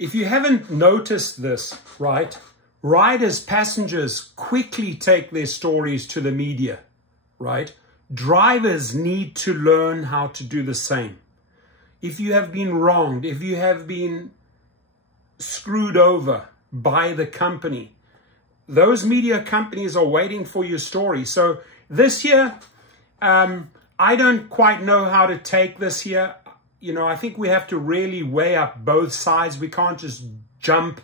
if you haven't noticed this, right, riders, passengers quickly take their stories to the media, right? Drivers need to learn how to do the same. If you have been wronged, if you have been screwed over by the company, those media companies are waiting for your story. So this year, I don't quite know how to take this here. You know, I think we have to really weigh up both sides. We can't just jump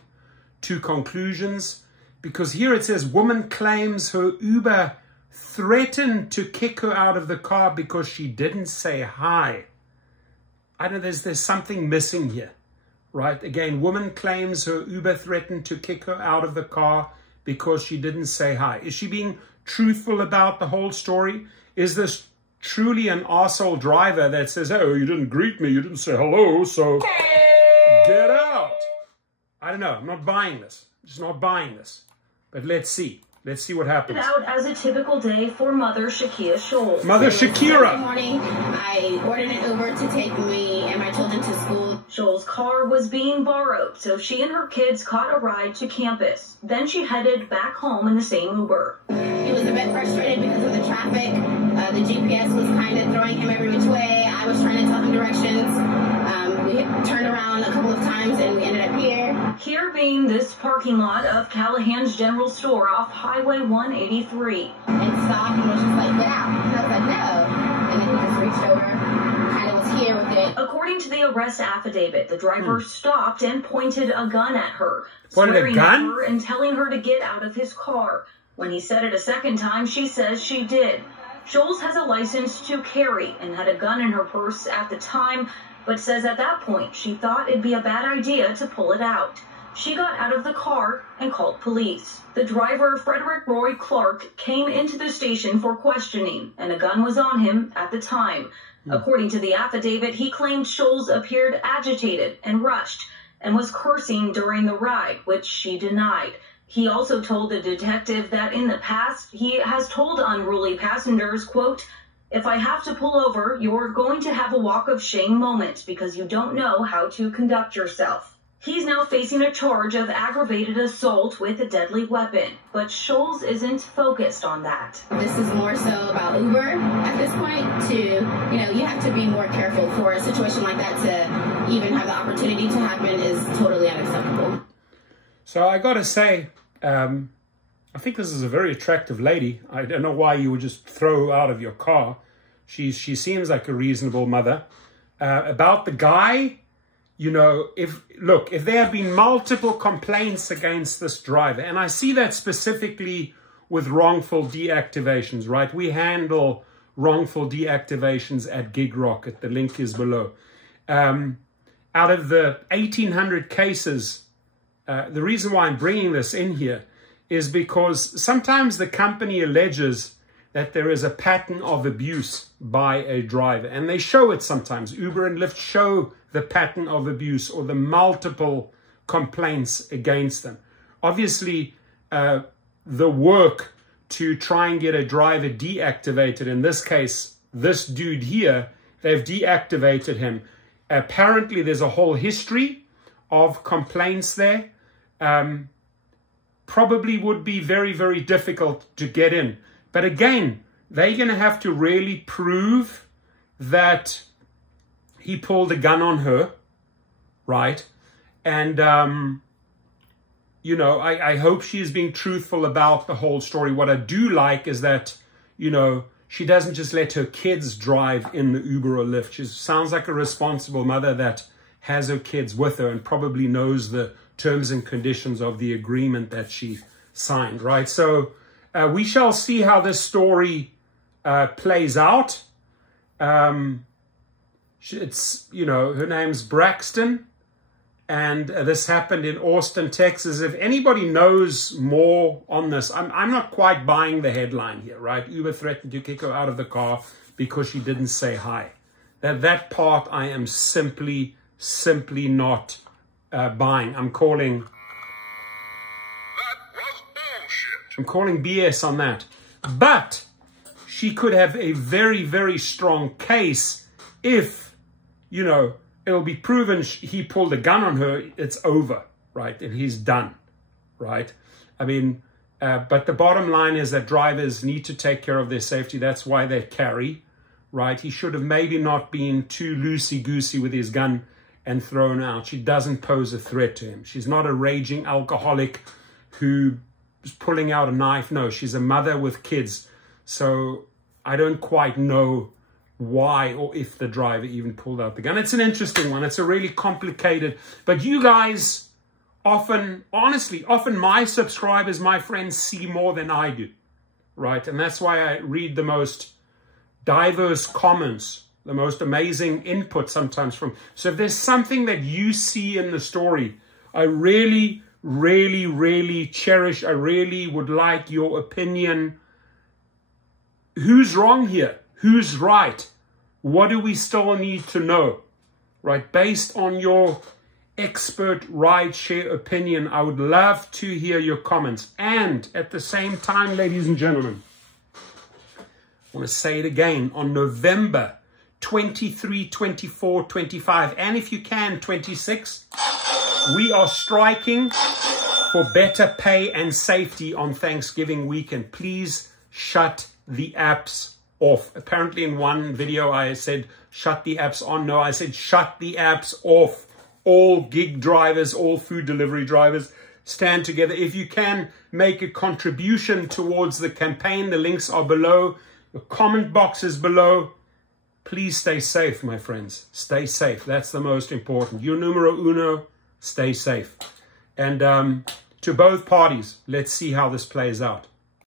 to conclusions, because here it says woman claims her Uber threatened to kick her out of the car because she didn't say hi. I don't know, there's something missing here, right? Again, woman claims her Uber threatened to kick her out of the car because she didn't say hi. Is she being truthful about the whole story? Is this truly an arsehole driver that says, oh, you didn't greet me, you didn't say hello, so get out? I don't know. I'm not buying this. I'm just not buying this. But let's see. Let's see what happens. Out as a typical day for Mother Shakira Scholes. Mother Shakira. Good morning. I ordered an Uber to take me and my children to school. Scholes' car was being borrowed, so she and her kids caught a ride to campus. Then she headed back home in the same Uber. He was a bit frustrated because of the traffic. The GPS was kind of throwing him every which way. I was trying to tell him directions. We turned around a couple of times and we ended up here. Here being this parking lot of Callahan's General Store off Highway 183. And stopped and was just like, get out. And I was like, no. And then he just reached over, kind of was here with it. According to the arrest affidavit, the driver stopped and pointed a gun at her, Pointed a swearing gun? at her and telling her to get out of his car. When he said it a second time, she says she did. Scholes has a license to carry and had a gun in her purse at the time, but says at that point she thought it'd be a bad idea to pull it out. She got out of the car and called police. The driver, Frederick Roy Clark, came into the station for questioning, and a gun was on him at the time. According to the affidavit, he claimed Scholes appeared agitated and rushed and was cursing during the ride, which she denied. He also told the detective that in the past, he has told unruly passengers, quote, if I have to pull over, you're going to have a walk of shame moment because you don't know how to conduct yourself. He's now facing a charge of aggravated assault with a deadly weapon, but Scholes isn't focused on that. This is more so about Uber at this point to, you know, you have to be more careful for a situation like that to even have the opportunity to happen is totally unacceptable. So I got to say, I think this is a very attractive lady. I don't know why you would just throw her out of your car. She seems like a reasonable mother. About the guy, you know, if there have been multiple complaints against this driver, and I see that specifically with wrongful deactivations, right? We handle wrongful deactivations at Gig Rocket. The link is below. Out of the 1,800 cases, the reason why I'm bringing this in here is because sometimes the company alleges that there is a pattern of abuse by a driver, and they show it sometimes. Uber and Lyft show the pattern of abuse or the multiple complaints against them. Obviously, the work to try and get a driver deactivated, in this case, this dude here, they've deactivated him. Apparently, there's a whole history of complaints there. Probably would be very, very difficult to get in. But again, they're going to have to really prove that he pulled a gun on her, right? And, you know, I hope she is being truthful about the whole story. What I do like is that, you know, she doesn't just let her kids drive in the Uber or Lyft. She sounds like a responsible mother that has her kids with her and probably knows the terms and conditions of the agreement that she signed, right? So we shall see how this story plays out. It's, you know, her name's Braxton, and this happened in Austin, Texas. If anybody knows more on this, I'm not quite buying the headline here, right? Uber threatened to kick her out of the car because she didn't say hi. That part I am simply not buying. I'm calling BS on that. But she could have a very, very strong case if, you know, it'll be proven he pulled a gun on her, it's over, right? And he's done, right? I mean, but the bottom line is that drivers need to take care of their safety. That's why they carry, right? He should have maybe not been too loosey-goosey with his gun and thrown out. She doesn't pose a threat to him. She's not a raging alcoholic who is pulling out a knife. No, she's a mother with kids. So I don't quite know why or if the driver even pulled out the gun. It's an interesting one. It's a really complicated, but you guys often, honestly, often my subscribers, my friends see more than I do, right? And that's why I read the most diverse comments, the most amazing input sometimes from. So if there's something that you see in the story, I really, really, really cherish, I really would like your opinion. Who's wrong here? Who's right? What do we still need to know? Right? Based on your expert rideshare opinion, I would love to hear your comments. And at the same time, ladies and gentlemen, I want to say it again, on November 23, 24, 25, and if you can, 26, we are striking for better pay and safety on Thanksgiving weekend. Please shut the apps off. Apparently in one video I said shut the apps on. No, I said shut the apps off. All gig drivers, all food delivery drivers, stand together. If you can make a contribution towards the campaign, the links are below. The comment box is below. Please stay safe, my friends. Stay safe. That's the most important. Your numero uno, stay safe. And to both parties, let's see how this plays out.